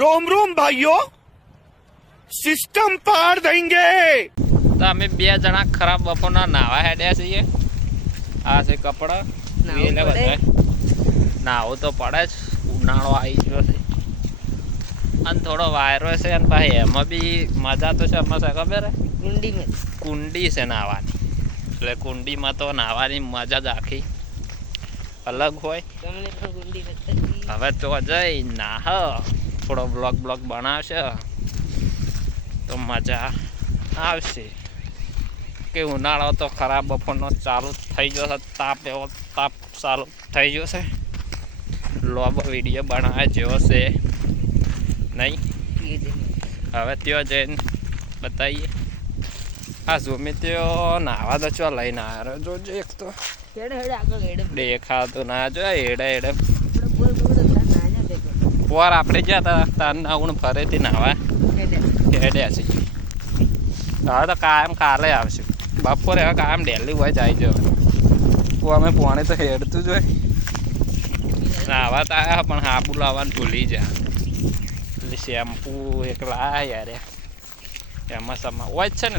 રોમ રોમ ભાઈઓ સિસ્ટમ પાર દેંગે તો અમે બે જણા ખરાબ બપોરના નાવા હેડ્યા છીએ. આ છે કપડા. નાવો તો પડે જ. ઉનાળો આવી ગયો છે. અને થોડો વાયરો છે અને ભાઈ એમાં બી મજા તો છે એમાં છે ખબર કુંડી કુંડી છે નાવાની. એટલે કુંડીમાં તો નાવાની મજા જ આખી અલગ હોય. હવે તો જઈ નાહ. થોડો બ્લોગ બ્લોગ બનાવશે. તો મજા આવશે. કે ઉનાળો તો ખરાબ બપોરનો ચાલુ થઈ જશે તાપ એવો તાપ ચાલુ થઈ જશે લોબ વીડિયો બનાવે જેવો છે. નહીં? હવે ત્યાં જઈને બતાવીએ. આ ઝુમી ત્યો નાવા તો ચો લઈને આવ્યો જોજો એક તો. દેખાતું ના જો એડે એડે આપણે બોલ બોલ ના ના દેખો પોર આપણે જ્યાં હતા તાર નાવણ ફરેથી નાવા હેડે. હેડ્યા છે હવે તો કાયમ કાલે આવશું. બપોરે હવે કાયમ ડેલી હોય જાય તું અમે પોણે તો હેડતું જ હોય. નાવા તો આવ્યા પણ હાબુ લાવવાનું ભૂલી જા. એટલે શેમ્પુ એક લાયા યાર. એમાં સમા હોય જ છે ને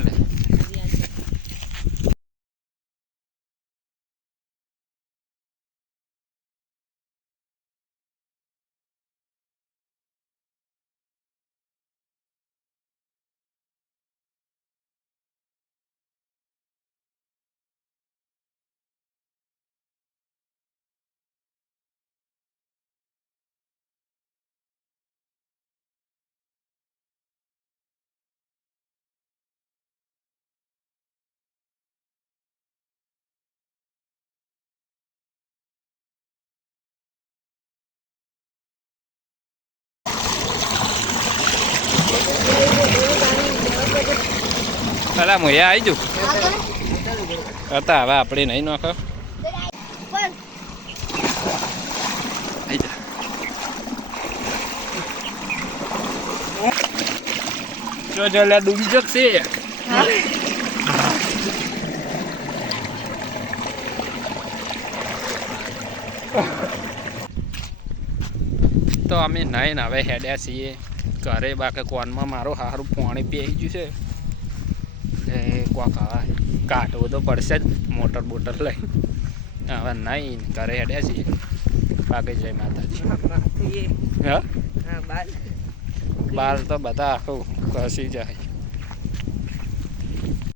લે પેલા આવી જુ હતા, હવે આપણે નહીં નાખો. જા. જો લે, ડૂબી જશે. તો અમે નાઈને હવે હેડ્યા છીએ. ઘરે બાકી કોનમાં મારું સારું પાણી પી ગયું છે. કોક આવે કાઢવું તો પડશે જ મોટર બોટર લઈ. હવે નહીં ઘરે હેડ્યા છીએ. બાકી જય માતાજી. હા બાર તો બધા આખું ઘસી જાય.